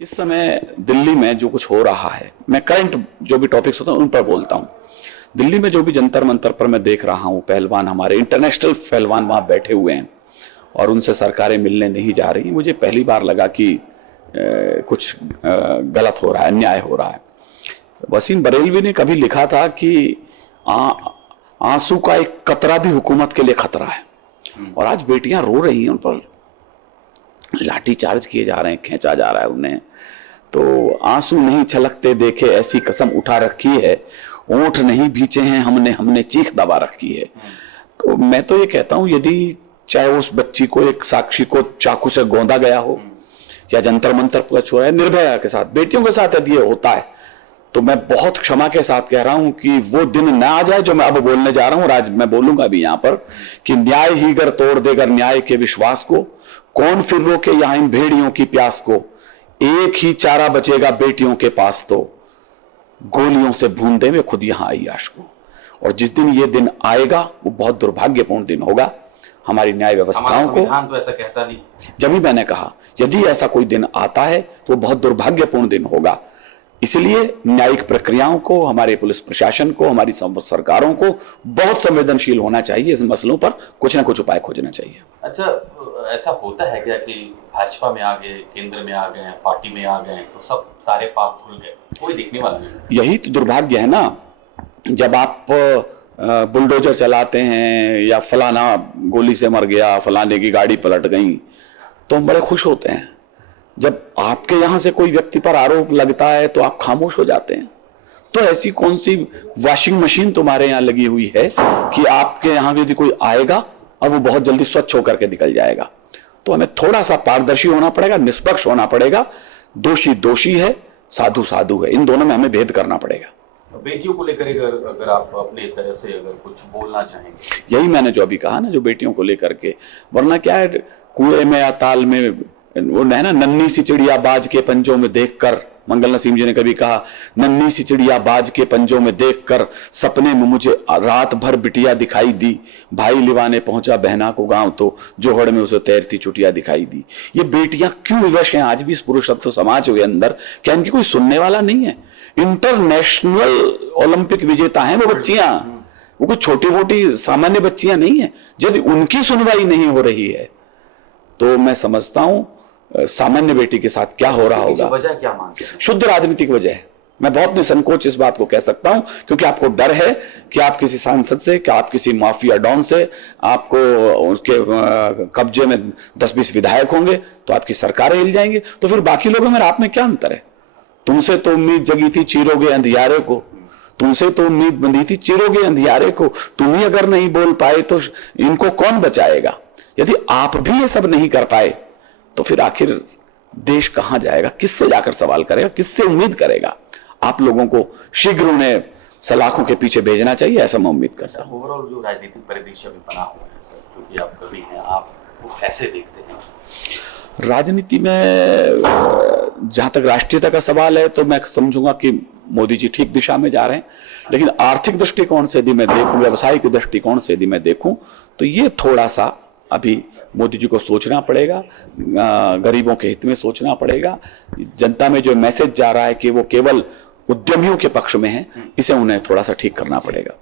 इस समय दिल्ली में जो कुछ हो रहा है, मैं करंट जो भी टॉपिक्स होते हैं उन पर बोलता हूं। दिल्ली में जो भी जंतर मंतर पर मैं देख रहा हूं, पहलवान, हमारे इंटरनेशनल पहलवान वहां बैठे हुए हैं और उनसे सरकारें मिलने नहीं जा रही। मुझे पहली बार लगा कि कुछ गलत हो रहा है, अन्याय हो रहा है। वसीम बरेलवी ने कभी लिखा था कि आंसू का एक कतरा भी हुकूमत के लिए खतरा है। और आज बेटियां रो रही हैं, उन पर लाठी चार्ज किए जा रहे हैं, खींचा जा रहा है उन्हें। तो आंसू नहीं छलकते देखे ऐसी कसम उठा रखी है, ओंठ नहीं भींचे हैं हमने चीख दबा रखी है। तो मैं तो ये कहता हूं, यदि चाहे उस बच्ची को, एक साक्षी को चाकू से गोंदा गया हो या जंतर मंतर पर छुआ है, निर्भया के साथ, बेटियों के साथ यदि ये होता है तो मैं बहुत क्षमा के साथ कह रहा हूं कि वो दिन ना आ जाए जो मैं अब बोलने जा रहा हूं। और आज मैं बोलूंगा भी यहां पर कि न्याय ही गर तोड़ देगा न्याय के विश्वास को, कौन फिर रोके यहां इन भेड़ियों की प्यास को, एक ही चारा बचेगा बेटियों के पास तो गोलियों से भून दे वे खुद यहां आई आश को। और जिस दिन ये दिन आएगा वो बहुत दुर्भाग्यपूर्ण दिन होगा हमारी न्याय व्यवस्थाओं को। तो ऐसा कहता नहीं। जब भी मैंने कहा यदि ऐसा कोई दिन आता है तो बहुत दुर्भाग्यपूर्ण दिन होगा। इसलिए न्यायिक प्रक्रियाओं को, हमारे पुलिस प्रशासन को, हमारी सरकारों को बहुत संवेदनशील होना चाहिए। इस मसलों पर कुछ ना कुछ उपाय खोजना चाहिए। अच्छा, ऐसा होता है क्या कि भाजपा में आ गए, केंद्र में आ गए, पार्टी में आ गए तो सब सारे पाप धुल गए, कोई दिखने वाला नहीं? यही तो दुर्भाग्य है ना। जब आप बुलडोजर चलाते हैं या फलाना गोली से मर गया, फलाने की गाड़ी पलट गई, तो हम बड़े खुश होते हैं। जब आपके यहां से कोई व्यक्ति पर आरोप लगता है तो आप खामोश हो जाते हैं। तो ऐसी कौन सी वॉशिंग मशीन तुम्हारे यहां लगी हुई है कि आपके यहां यदि कोई आएगा और वो बहुत जल्दी स्वच्छ होकर के निकल जाएगा? तो हमें थोड़ा सा पारदर्शी होना पड़ेगा, निष्पक्ष होना पड़ेगा। दोषी दोषी है, साधु साधु है, इन दोनों में हमें भेद करना पड़ेगा। बेटियों को लेकर अगर आप अपने तरह से अगर कुछ बोलना चाहेंगे? यही मैंने जो अभी कहा ना, जो बेटियों को लेकर के, वरना क्या है, कुएं में या ताल में वो है ना, नन्ही सी चिड़िया बाज के पंजों में देखकर, मंगल नसीम जी ने कभी कहा, नन्ही सी चिड़िया बाज के पंजों में देखकर सपने में मुझे रात भर बिटिया दिखाई दी, भाई लिवाने पहुंचा बहना को गांव तो जोहड़ में उसे तैरती चुटिया दिखाई दी। ये बेटियां क्यों विवश हैं आज भी इस पुरुषत्व समाज के अंदर? क्या इनकी कोई सुनने वाला नहीं है? इंटरनेशनल ओलंपिक विजेता हैं वो बच्चियां, वो कोई छोटी मोटी सामान्य बच्चियां नहीं है। यदि उनकी सुनवाई नहीं हो रही है तो मैं समझता हूं सामान्य बेटी के साथ क्या हो रहा होगा। वजह क्या मानते हैं? शुद्ध राजनीतिक वजह है। मैं बहुत निसंकोच इस बात को कह सकता हूं, क्योंकि आपको डर है कि आप किसी सांसद से, कि आप किसी माफिया डॉन से, आपको उसके कब्जे में 10-20 विधायक होंगे तो आपकी सरकारें हिल जाएंगी। तो फिर बाकी लोगों में आप में क्या अंतर है? तुमसे तो उम्मीद जगी थी चीरोगे अंधियारे को, तुमसे तो उम्मीद बंधी थी चीरोगे अंधियारे को, तुम ही अगर नहीं बोल पाए तो इनको कौन बचाएगा? यदि आप भी ये सब नहीं कर पाए तो फिर आखिर देश कहां जाएगा? किससे जाकर सवाल करेगा? किससे उम्मीद करेगा? आप लोगों को शीघ्र उन्हें सलाखों के पीछे भेजना चाहिए, ऐसा मैं उम्मीद करता हूं। ओवरऑल जो राजनीतिक परिदृश्य अभी बना हुआ है सर, जो कि आप कभी हैं, आप वो कैसे देखते हैं? राजनीति में जहां तक राष्ट्रीयता का सवाल है तो मैं समझूंगा कि मोदी जी ठीक दिशा में जा रहे हैं। लेकिन आर्थिक दृष्टिकोण से यदि मैं देखूं, व्यावसायिक दृष्टिकोण से यदि मैं देखूं, तो ये थोड़ा सा अभी मोदी जी को सोचना पड़ेगा, गरीबों के हित में सोचना पड़ेगा। जनता में जो मैसेज जा रहा है कि वो केवल उद्यमियों के पक्ष में है, इसे उन्हें थोड़ा सा ठीक करना पड़ेगा।